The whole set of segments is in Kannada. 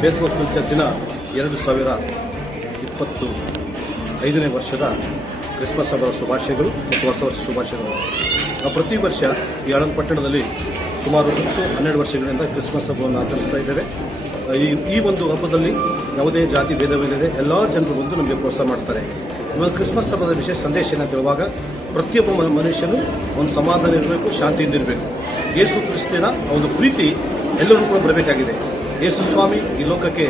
ಫೇತ್ ಗೋಸ್ಪಲ್ ಚರ್ಚಿನ 2025ನೇ ವರ್ಷದ ಕ್ರಿಸ್ಮಸ್ ಹಬ್ಬದ ಶುಭಾಶಯಗಳು ಮತ್ತು ಹೊಸ ವರ್ಷ ಶುಭಾಶಯಗಳು. ನಾವು ಪ್ರತಿ ವರ್ಷ ಈ ಆಳಂದ ಪಟ್ಟಣದಲ್ಲಿ ಸುಮಾರು 10-12 ವರ್ಷಗಳಿಂದ ಕ್ರಿಸ್ಮಸ್ ಹಬ್ಬವನ್ನು ಆಚರಿಸ್ತಾ ಇದ್ದೇವೆ. ಈ ಒಂದು ಹಬ್ಬದಲ್ಲಿ ಯಾವುದೇ ಜಾತಿ ಭೇದವಿಲ್ಲದೆ ಎಲ್ಲ ಜನರು ಬಂದು ನಮಗೆ ಪ್ರೋತ್ಸಾಹ ಮಾಡ್ತಾರೆ. ಇವಾಗ ಕ್ರಿಸ್ಮಸ್ ಹಬ್ಬದ ವಿಶೇಷ ಸಂದೇಶ ಏನಂತ ಹೇಳುವಾಗ ಪ್ರತಿಯೊಬ್ಬ ಮನುಷ್ಯನು ಒಂದು ಸಮಾಧಾನ ಇರಬೇಕು, ಶಾಂತಿಯಿಂದ ಇರಬೇಕು. ಯೇಸು ಕ್ರಿಸ್ತನ ಒಂದು ಪ್ರೀತಿ ಎಲ್ಲರೂ ಕೂಡ ಬರಬೇಕಾಗಿದೆ. ಯೇಸು ಸ್ವಾಮಿ ಈ ಲೋಕಕ್ಕೆ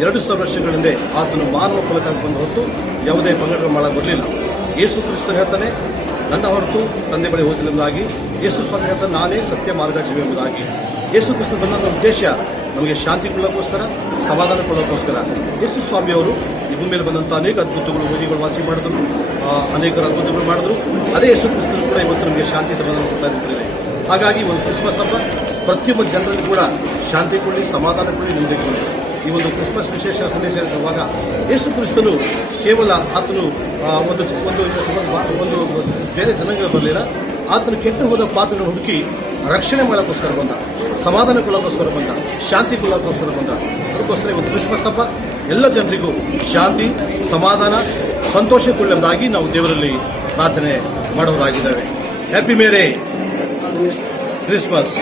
2000 ವರ್ಷಗಳಿಂದ ಆತನು ಮಾನವ ಕುಲಕ್ಕಾಗಿ ಬಂದ ಹೊರತು ಯಾವುದೇ ಪಂಗಡಗಳು ಮಾಡಕ್ಕೆ ಬರಲಿಲ್ಲ. ಯೇಸು ಕ್ರಿಸ್ತನು ಹೇಳ್ತಾನೆ, ನನ್ನ ಹೊರತು ತಂದೆ ಬಳಿ ಹೋಗಲೆಂಬುದಾಗಿ. ಯೇಸು ಸ್ವಾಮಿ ಹೇಳ್ತಾನೆ, ನಾನೇ ಸತ್ಯ ಮಾರ್ಗ ಜೀವ ಎಂಬುದಾಗಿ. ಯೇಸು ಕ್ರಿಸ್ತನ ಬಂದ ಉದ್ದೇಶ ನಮಗೆ ಶಾಂತಿ ಕೊಡೋಕ್ಕೋಸ್ಕರ, ಸಮಾಧಾನ ಕೊಡೋಕ್ಕೋಸ್ಕರ. ಯೇಸು ಸ್ವಾಮಿಯವರು ಈ ಭೂಮಿಯಲ್ಲಿ ಬಂದಂಥ ಅನೇಕ ಅದ್ಭುತಗಳು, ವೈರಿಗಳು ವಾಸಿ ಮಾಡಿದ್ರು, ಅನೇಕರು ಅದ್ಭುತಗಳು ಮಾಡಿದ್ರು. ಅದೇ ಯೇಸು ಕ್ರಿಸ್ತನು ಕೂಡ ಇವತ್ತು ನಮಗೆ ಶಾಂತಿ ಸಮಾಧಾನ ಕೊಡ್ತಾ ಇರ್ತಾರೆ. ಹಾಗಾಗಿ ಒಂದು ಕ್ರಿಸ್ಮಸ್ ಹಬ್ಬ ಪ್ರತಿಯೊಬ್ಬ ಜನರಿಗೂ ಕೂಡ ಶಾಂತಿ ಕೊಡಲಿ, ಸಮಾಧಾನ ಕೊಡಲಿ, ನೆಮ್ಮದಿ ಕೊಡಲಿ. ಈ ಒಂದು ಕ್ರಿಸ್ಮಸ್ ವಿಶೇಷ ಸಂದೇಶ ಇರುವಾಗ ಯೇಸು ಕ್ರಿಸ್ತನು ಕೇವಲ ಆತನು ಒಂದು ಬೇರೆ ಜನಾಂಗ ಬರಲಿಲ್ಲ. ಆತನು ಕೆಟ್ಟು ಹೋದ ಪಾತ್ರಗಳನ್ನು ಹುಡುಕಿ ರಕ್ಷಣೆ ಮಾಡೋಕ್ಕೋಸ್ಕರ ಬಂದ, ಸಮಾಧಾನ ಕೊಡೋಕ್ಕೋಸ್ಕರ ಬಂದ, ಶಾಂತಿ ಕೊಡೋಕ್ಕೋಸ್ಕರ ಬಂದ. ಅದಕ್ಕೋಸ್ಕರ ಒಂದು ಕ್ರಿಸ್ಮಸ್ ಹಬ್ಬ ಎಲ್ಲ ಜನರಿಗೂ ಶಾಂತಿ, ಸಮಾಧಾನ, ಸಂತೋಷ ಕೊಡಲೆಂಬುದಾಗಿ ನಾವು ದೇವರಲ್ಲಿ ಪ್ರಾರ್ಥನೆ ಮಾಡೋರಾಗಿದ್ದೇವೆ. Happy merry Christmas.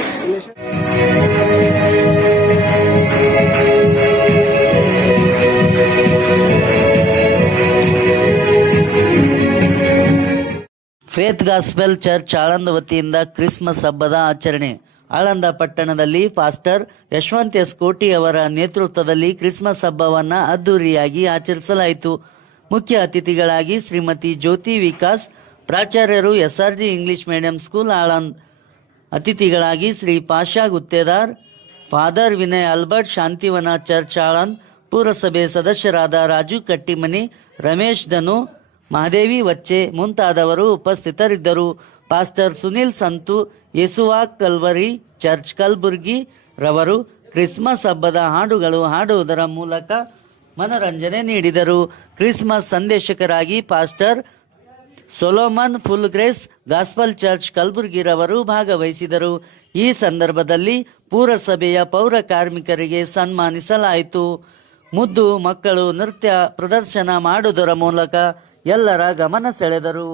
Faith Gospel Church Aland ವತಿಯಿಂದ ಕ್ರಿಸ್ಮಸ್ ಹಬ್ಬದ ಆಚರಣೆ. ಆಳಂದ ಪಟ್ಟಣದಲ್ಲಿ ಪಾಸ್ಟರ್ ಯಶವಂತ್ ಎಸ್ ಕೋಟಿ ಅವರ ನೇತೃತ್ವದಲ್ಲಿ ಕ್ರಿಸ್ಮಸ್ ಹಬ್ಬವನ್ನ ಅದ್ದೂರಿಯಾಗಿ ಆಚರಿಸಲಾಯಿತು. ಮುಖ್ಯ ಅತಿಥಿಗಳಾಗಿ ಶ್ರೀಮತಿ ಜ್ಯೋತಿ ವಿಕಾಸ್, ಪ್ರಾಚಾರ್ಯರು SRG English medium school Aland. ಅತಿಥಿಗಳಾಗಿ Shri Pasha Guttedar, father Vinay Albert, Shantivana church Aland. ಪುರಸಭೆ ಸದಸ್ಯರಾದ ರಾಜು ಕಟ್ಟಿಮನಿ, ರಮೇಶ್ ಧನು, ಮಹಾದೇವಿ ವಚ್ಚೆ ಮುಂತಾದವರು ಉಪಸ್ಥಿತರಿದ್ದರು. Pastor Sunil Santu, Yeshua Calvary church Kalaburagi ರವರು ಕ್ರಿಸ್ಮಸ್ ಹಬ್ಬದ ಹಾಡುಗಳು ಹಾಡುವುದರ ಮೂಲಕ ಮನರಂಜನೆ ನೀಡಿದರು. ಕ್ರಿಸ್ಮಸ್ ಸಂದೇಶಕರಾಗಿ pastor Solomon Full Grace Gospel Church ಕಲಬುರ್ಗಿರವರು ಭಾಗವಹಿಸಿದರು. ಈ ಸಂದರ್ಭದಲ್ಲಿ ಪುರಸಭೆಯ ಪೌರ ಕಾರ್ಮಿಕರಿಗೆ ಸನ್ಮಾನಿಸಲಾಯಿತು. ಮುದ್ದು ಮಕ್ಕಳು ನೃತ್ಯ ಪ್ರದರ್ಶನ ಮಾಡುವುದರ ಮೂಲಕ ಎಲ್ಲರ ಗಮನ ಸೆಳೆದರು.